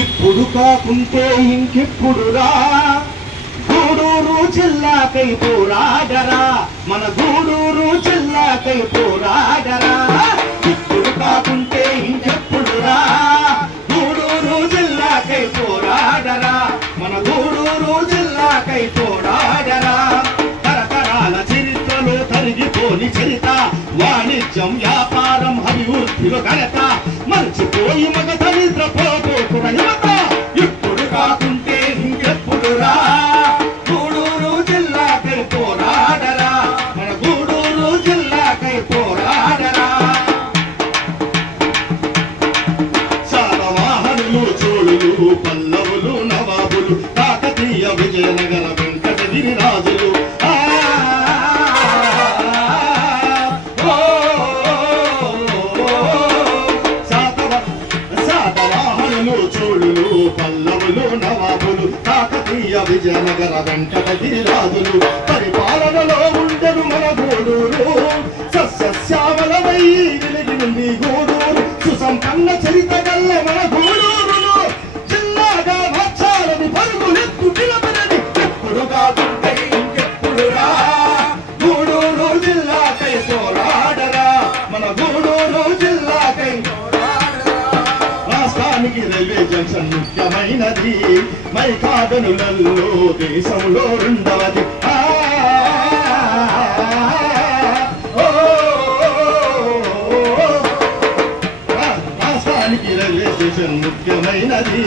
ఇప్పుడు కాకుంటే ఇంకెప్పుడురా గూడూరు జిల్లాకై పోరాడరా మన గూడూరు జిల్లాకై పోరాడరా ఇప్పుడు కాకుంటే ఇంకెప్పుడురా గూడూరు జిల్లాకై పోరాడరా మన గూడూరు జిల్లాకై పోరాడరా తరతరాల చరిత్రలో తరిగిపోని చరిత వాణిజ్యం వ్యాపారం అభివృద్ధిలో ఘనత మర్చిపోయి మగత నిద్రపోతున్న యువత ఇప్పుడు కాకుంటే ఇంకెప్పుడురా గూడూరు జిల్లాకై పోరాడరా మన గూడూరు జిల్లాకై పోరాడరా శాతవాహనులు చోళులు పల్లవులు నవాబులు కాకతీయ విజయనగర వెంకటగిరి రాజులు చోళులు పల్లవులు నవాబులు కాకతీయ విజయనగర వెంకటగిరి రాజులు పరిపాలనలో ఉండెను మన గూడూరు సస్యశ్యామలమై వెలిగింది గూడూరు సుసంపన్న చరిత గల్ల మన గూడూరులో జిల్లాగా మార్చాలని పరుగులెత్తు నిలబడని ఎప్పుడు కాకుంటే ఇంకెప్పుడురా గూడూరు జిల్లాకై పోరాడరా మన గూడూరు జిల్లాకై రైల్వే జంక్షన్ ముఖ్యమైనది మైకాగనులలో దేశంలో రెండవది రాష్ట్రానికి రైల్వే స్టేషన్ ముఖ్యమైనది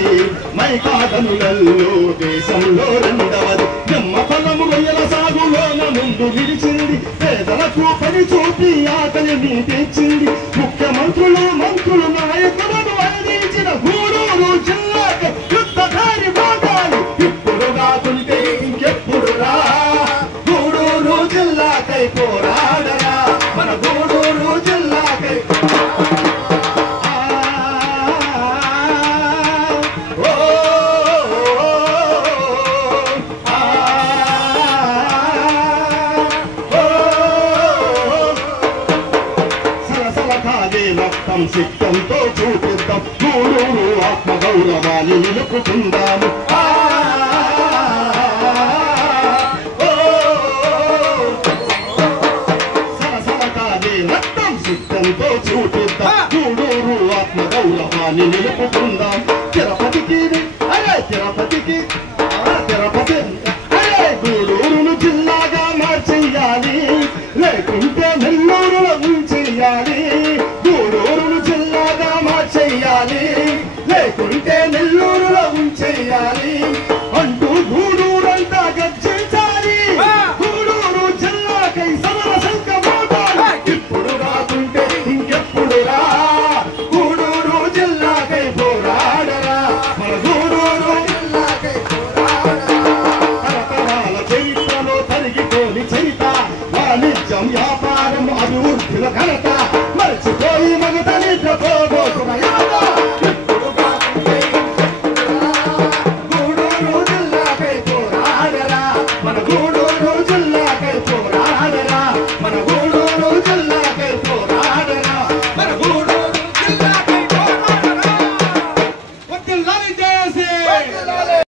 మైకాగనులలో దేశంలో రెండవది జమ్మ పొలము రొయ్యల సాగులోన ముందు నిలిచింది పేదలకు పని చూపి ఆకలిని తెచ్చింది ముఖ్యమంత్రులు మంత్రులు నాయకులను అందించిన గూడూరు జిల్లాకు యుద్ధధారి భాగాలు ఇప్పుడు కాకుంటే ఇంకెప్పుడురా గూడూరు జిల్లాకై పోరాడరా మన గూడూరు జిల్లాకై రక్తం సిద్ధంతో చూపిద్దాం గూడూరు ఆత్మగౌరవాన్ని నిలుపుకుందాము సరసలకాదే రక్తం సిద్ధంతో చూపిద్దాం గూడూరు ఆత్మగౌరవాన్ని నిలుపుకుందాం తిరుపతికి తిరుపతి గూడూరును జిల్లాగా మార్చెయ్యాలి లేకుంటే నెల్లూరులో ఉంచెయ్యాలి గూడూరును జిల్లాగా మార్చెయ్యాలి లేకుంటే నెల్లూరులో ఉంచెయ్యాలి అంటూ గూడూరంతా గర్జించాలి గూడూరు జిల్లాకై సమర సంకల్పాలు ఇప్పుడు కాకుంటే ఇంకెప్పుడురా గూడూరు జిల్లాకై పోరాడరా మన గూడూరు జిల్లాకై తరతరాల చరిత్రలో తరిగిపోని చరిత వాణిజ్యం వ్యాపారం అభివృద్ధిలో ఘనత